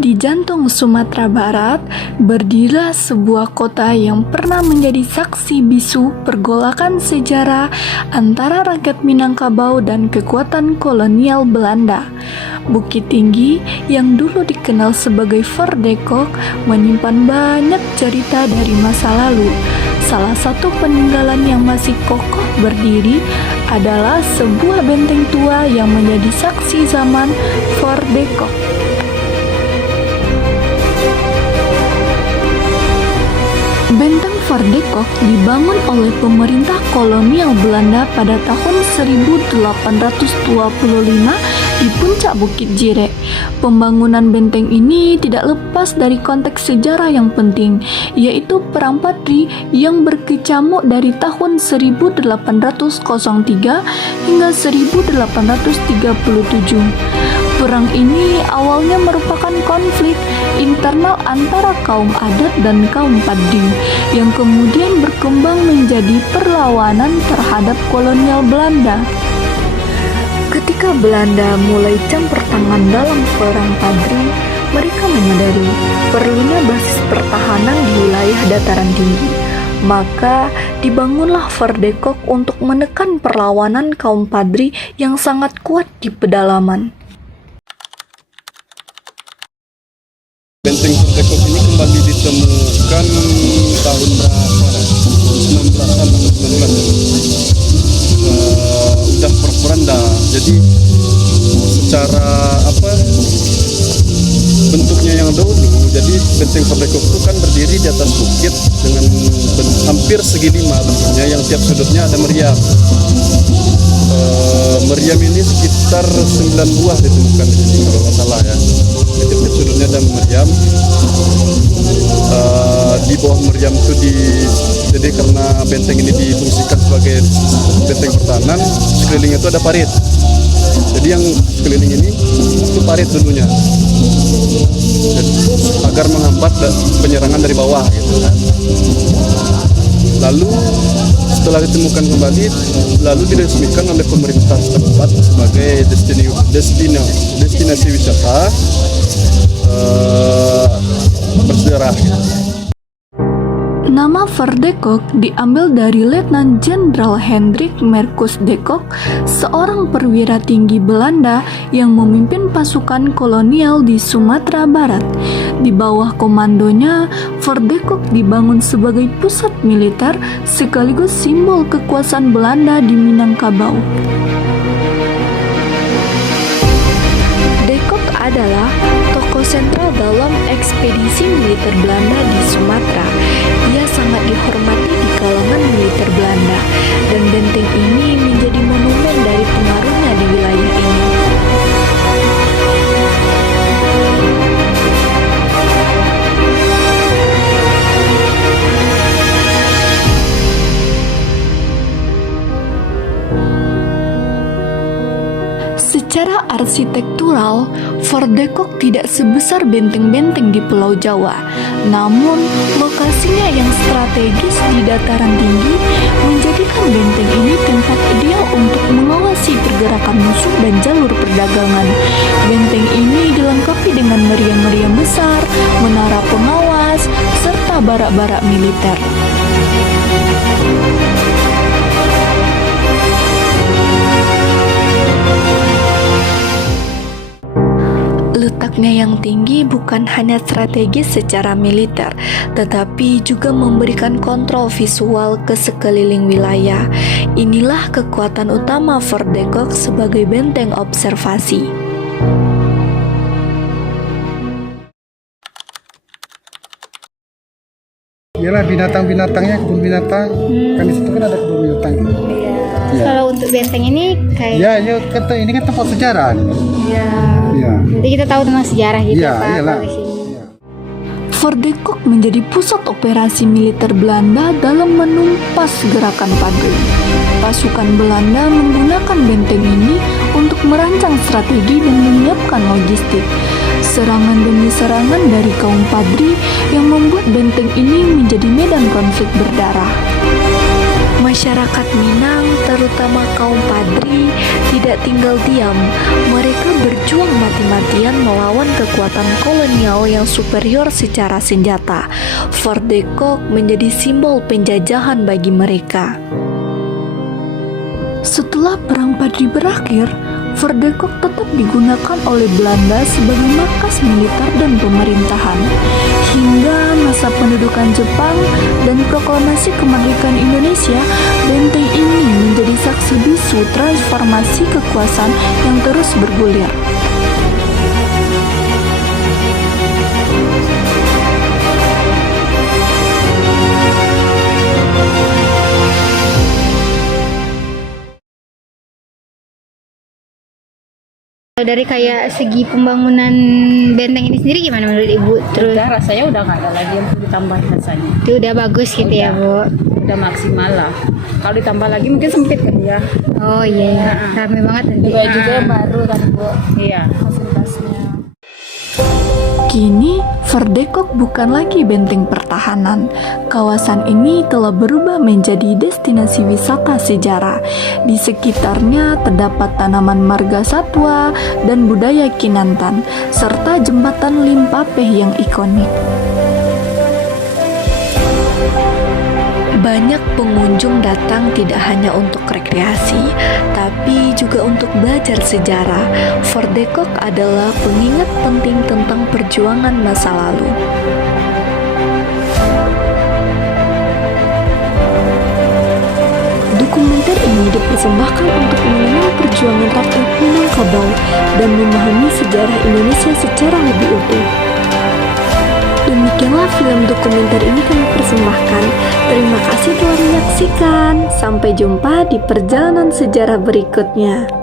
Di jantung Sumatera Barat, berdirilah sebuah kota yang pernah menjadi saksi bisu pergolakan sejarah antara rakyat Minangkabau dan kekuatan kolonial Belanda. Bukit Tinggi yang dulu dikenal sebagai Fort de Kock menyimpan banyak cerita dari masa lalu. Salah satu peninggalan yang masih kokoh berdiri adalah sebuah benteng tua yang menjadi saksi zaman Fort de Kock. Benteng Fort de Kock dibangun oleh pemerintah kolonial Belanda pada tahun 1825 di puncak Bukit Jirek. Pembangunan benteng ini tidak lepas dari konteks sejarah yang penting, yaitu Perang Padri yang berkecamuk dari tahun 1803 hingga 1837. Perang ini awalnya merupakan konflik internal antara kaum adat dan kaum Padri yang kemudian berkembang menjadi perlawanan terhadap kolonial Belanda. Ketika Belanda mulai campur tangan dalam Perang Padri, mereka menyadari perlunya basis pertahanan di wilayah dataran tinggi. Maka dibangunlah Fort de Kock untuk menekan perlawanan kaum Padri yang sangat kuat di pedalaman. Benteng Fort de Kock ini kembali ditemukan tahun berapa? 19-an atau 19. Udah perporanda. Jadi secara bentuknya yang dahulu. Jadi benteng Fort de Kock itu kan berdiri di atas bukit dengan hampir segi lima bentuknya, yang tiap sudutnya ada meriam. Meriam ini sekitar 9 buah ditemukan di sini kalau nggak salah ya. Tiap sudutnya ada meriam. Di bawah meriam itu jadi karena benteng ini difungsikan sebagai benteng pertahanan, sekelilingnya itu ada parit. Jadi yang sekeliling ini itu parit dulunya, agar menghambat penyerangan dari bawah gitu kan. Lalu setelah ditemukan kembali, lalu diresmikan oleh pemerintah setempat sebagai destinasi wisata bersejarah. Nama Fort de Kock diambil dari Letnan Jenderal Hendrik Marcus de Kock, seorang perwira tinggi Belanda yang memimpin pasukan kolonial di Sumatera Barat. Di bawah komandonya, Fort de Kock dibangun sebagai pusat militer sekaligus simbol kekuasaan Belanda di Minangkabau. De Kock adalah tokoh sentral dalam ekspedisi militer Belanda di Sumatera. Ia sangat dihormati di kalangan militer Belanda, dan benteng ini menjadi monumen dari pengaruhnya di wilayah ini. Secara arsitektural, Fort de Kock tidak sebesar benteng-benteng di Pulau Jawa. Namun, lokasinya yang strategis di dataran tinggi menjadikan benteng ini tempat ideal untuk mengawasi pergerakan musuh dan jalur perdagangan. Benteng ini dilengkapi dengan meriam-meriam besar, menara pengawas, serta barak-barak militer. Letaknya yang tinggi bukan hanya strategis secara militer, tetapi juga memberikan kontrol visual ke sekeliling wilayah. Inilah kekuatan utama Fort de Kock sebagai benteng observasi. Iyalah binatang-binatangnya, kebun binatang. Kan di situ kan ada kebun binatang. Iya. Ya. Kalau untuk benteng ini kayak Ya, ini kan tempat sejarah. ya. Iya. Jadi kita tahu tentang sejarah gitu Iya, Pak iyalah. kalau di sini. Fort de Kock menjadi pusat operasi militer Belanda dalam menumpas gerakan Padri. Pasukan Belanda menggunakan benteng ini untuk merancang strategi dan menyiapkan logistik. Serangan demi serangan dari kaum Padri yang membuat benteng ini menjadi medan konflik berdarah. Masyarakat Minang, terutama kaum Padri, tidak tinggal diam. Mereka berjuang mati-matian melawan kekuatan kolonial yang superior secara senjata. Fort de Kock menjadi simbol penjajahan bagi mereka. Setelah Perang Padri berakhir, Fort de Kock tetap digunakan oleh Belanda sebagai markas militer dan pemerintahan. Hingga masa pendudukan Jepang dan proklamasi kemerdekaan Indonesia, benteng ini menjadi saksi bisu transformasi kekuasaan yang terus bergulir. Dari kayak segi pembangunan benteng ini sendiri gimana menurut Ibu? Terus Udah rasanya udah nggak ada lagi yang perlu ditambahin rasanya. itu udah bagus gitu ya, Bu? Udah maksimal lah. Kalau ditambah lagi mungkin sempit kan ya. Oh iya, rame banget nanti. Juga yang baru kan Bu. Iya. Fasilitasnya. Kini, Fort de Kock bukan lagi benteng pertahanan. Kawasan ini telah berubah menjadi destinasi wisata sejarah. Di sekitarnya terdapat tanaman marga satwa dan budaya Kinantan, serta jembatan Limpapeh yang ikonik. Banyak pengunjung datang tidak hanya untuk rekreasi, tapi juga untuk belajar sejarah. Fort de Kock adalah pengingat penting tentang perjuangan masa lalu. Dokumenter ini dipersembahkan untuk mengenal perjuangan rakyat Minangkabau dan memahami sejarah Indonesia secara lebih utuh. Demikianlah film dokumenter ini kami persembahkan. Terima kasih telah menyaksikan. Sampai jumpa di perjalanan sejarah berikutnya.